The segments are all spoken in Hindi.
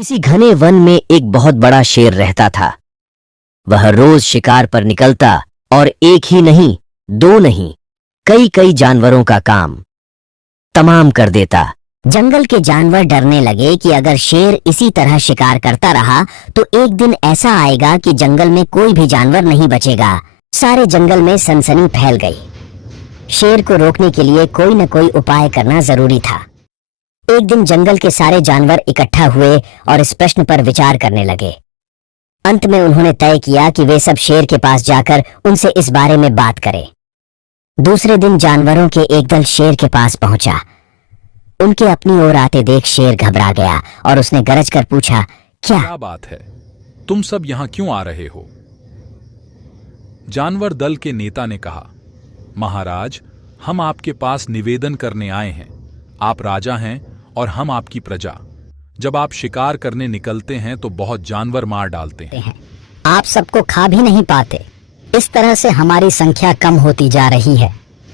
किसी घने वन में एक बहुत बड़ा शेर रहता था। वह रोज शिकार पर निकलता और एक ही नहीं, दो नहीं, कई कई जानवरों का काम तमाम कर देता। जंगल के जानवर डरने लगे कि अगर शेर इसी तरह शिकार करता रहा तो एक दिन ऐसा आएगा कि जंगल में कोई भी जानवर नहीं बचेगा। सारे जंगल में सनसनी फैल गई। शेर को रोकने के लिए कोई न कोई उपाय करना जरूरी था। एक दिन जंगल के सारे जानवर इकट्ठा हुए और इस प्रश्न पर विचार करने लगे। अंत में उन्होंने तय किया कि वे सब शेर के पास जाकर उनसे इस बारे में बात करें। दूसरे दिन जानवरों के एक दल शेर के पास पहुंचा। उनके अपनी ओर आते देख शेर घबरा गया और उसने गरज कर पूछा, क्या बात है? तुम सब यहां क्यों आ रहे हो? जानवर दल के नेता ने कहा, महाराज, हम आपके पास निवेदन करने आए हैं। आप राजा हैं और हम आपकी प्रजा। जब आप शिकार करने निकलते हैं तो बहुत जानवर मार डालते हैं। आप सबको खा भी नहीं पाते। इस तरह से हमारी संख्या कम होती जा रही है।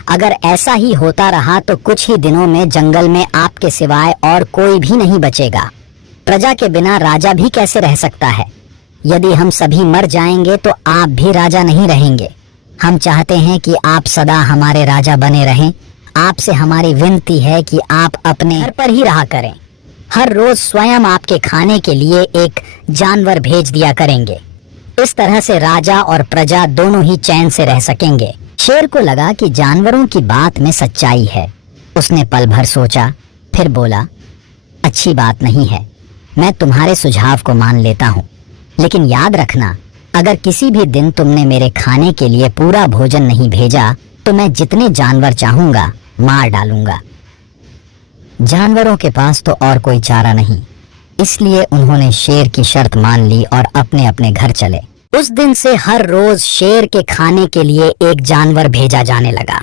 अगर ऐसा ही होता रहा तो कुछ ही दिनों में जंगल में आपके सिवाय और कोई भी नहीं बचेगा। प्रजा के बिना राजा भी कैसे रह सकता है? यदि हम सभी मर जाएंगे तो आप भी राजा नहीं रहेंगे। हम चाहते हैं कि आप सदा हमारे राजा बने रहें। आपसे हमारी विनती है कि आप अपने घर पर ही रहा करें। हर रोज स्वयं आपके खाने के लिए एक जानवर भेज दिया करेंगे। इस तरह से राजा और प्रजा दोनों ही चैन से रह सकेंगे। शेर को लगा कि जानवरों की बात में सच्चाई है। उसने पल भर सोचा, फिर बोला, अच्छी बात नहीं है, मैं तुम्हारे सुझाव को मान लेता हूँ, लेकिन याद रखना, अगर किसी भी दिन तुमने मेरे खाने के लिए पूरा भोजन नहीं भेजा तो मैं जितने जानवर चाहूंगा मार डालूंगा। जानवरों के पास तो और कोई चारा नहीं, इसलिए उन्होंने शेर की शर्त मान ली और अपने अपने घर चले। उस दिन से हर रोज शेर के खाने के लिए एक जानवर भेजा जाने लगा।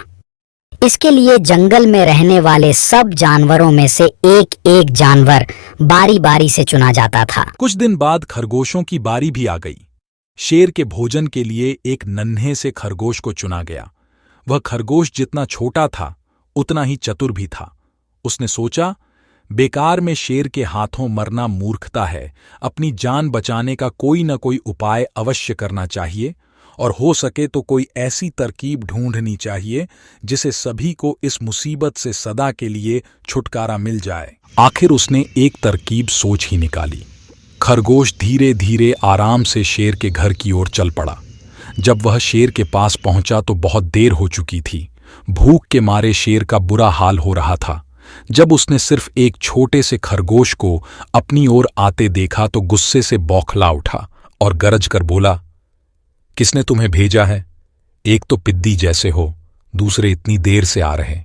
इसके लिए जंगल में रहने वाले सब जानवरों में से एक एक जानवर बारी बारी से चुना जाता था। कुछ दिन बाद खरगोशों की बारी भी आ गई। शेर के भोजन के लिए एक नन्हे से खरगोश को चुना गया। वह खरगोश जितना छोटा था उतना ही चतुर भी था। उसने सोचा, बेकार में शेर के हाथों मरना मूर्खता है। अपनी जान बचाने का कोई न कोई उपाय अवश्य करना चाहिए और हो सके तो कोई ऐसी तरकीब ढूंढनी चाहिए जिसे सभी को इस मुसीबत से सदा के लिए छुटकारा मिल जाए। आखिर उसने एक तरकीब सोच ही निकाली। खरगोश धीरे धीरे आराम से शेर के घर की ओर चल पड़ा। जब वह शेर के पास पहुंचा तो बहुत देर हो चुकी थी। भूख के मारे शेर का बुरा हाल हो रहा था। जब उसने सिर्फ एक छोटे से खरगोश को अपनी ओर आते देखा तो गुस्से से बौखला उठा और गरज कर बोला, किसने तुम्हें भेजा है? एक तो पिद्दी जैसे हो, दूसरे इतनी देर से आ रहे।